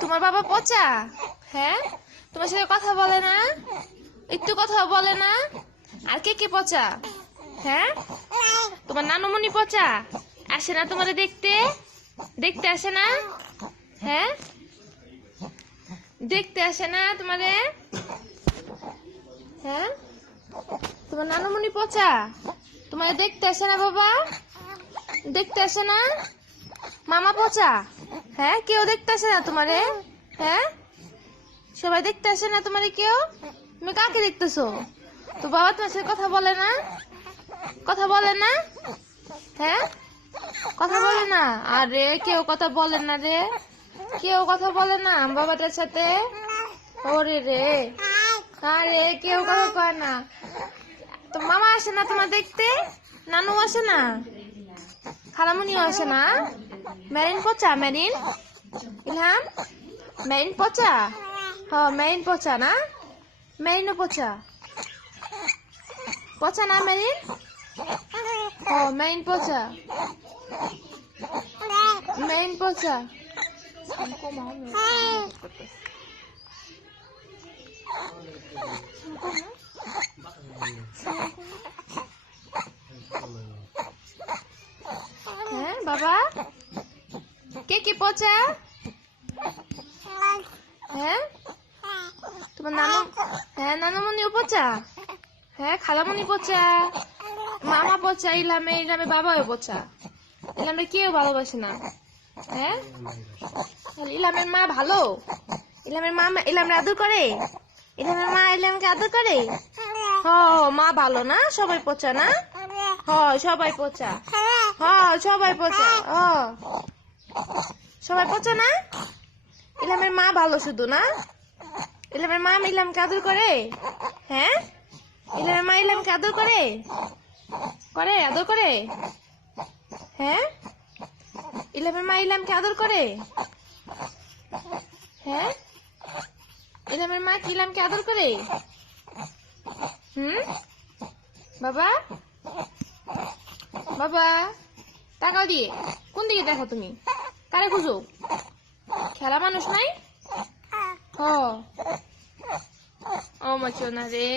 তোমার বাবা পচা? হ্যাঁ, তোমার সাথে কথা বলে না, একটু কথা বলে না। আর কে কে পচা? হ্যাঁ, তোমার নানুমণি পচা? আসে না তোমারে দেখতে? দেখতে আসে না? হ্যাঁ, দেখতে আসে না তোমারে? হ্যাঁ, তোমার নানুমণি পচা? তোমারে দেখতে আসে না বাবা? দেখতে আসে না? মামা পচা? হ্যাঁ, কেউ দেখতে আসে না তোমারে? হ্যাঁ, সবাই দেখতে আসে না তোমারে কেউ? তুমি কাকে দেখতেছো? তো বাবা তোমার সাথে কথা বলে না? কথা বলে না? হ্যাঁ, কথা বলে না? আরে কেউ কথা বলে না রে, কেউ কথা বলে না বাবাদের সাথে। ওরে রে, আরে কেউ কথা কয় না। তো মামা আসে না তোমার দেখতে? নানু আসে না? খালামুনিও আসে না? মেরিন পচা? মেরিন? ইলহাম, মেরিন পচা? মেরিন পচা না? মেরিনও পচা? পচা না মেরিন? মেরিন পচা? মেরিন পচা? হ্যাঁ বাবা, কে কি পচা? হ্যাঁ, তোমার নানু? হ্যাঁ, নানুমণিও পচা? হ্যাঁ, খালামণি পচা, মামা পচা, ইলামে বাবাও পচা। ইলামে কেউ ভালোবাসে না। হ্যাঁ, ইলামের মা ভালো? ইলামের মা ইলামে আদর করে? ইলামের মা ইলামকে আদর করে? মা ভালো না? সবাই পচা না? সবাই পচা। সবাই পচা। সবাই পচা না? ইলামের মা ভালো শুধু না? ইলামের মা ইলামকে আদর করে? হ্যাঁ, ইলামের মা ইলামকে আদর করে? করে আদর করে? হ্যাঁ, ইলামের মা ইলামকে আদর করে? হ্যাঁ, ইলামের মা কি ইলামকে আদর করে? বাবা, বাবা তাকাও দিয়ে, কোন দিকে দেখো তুমি? কারে খুঁজো? খেলা মানুষ নাই? ও মাচো না রে।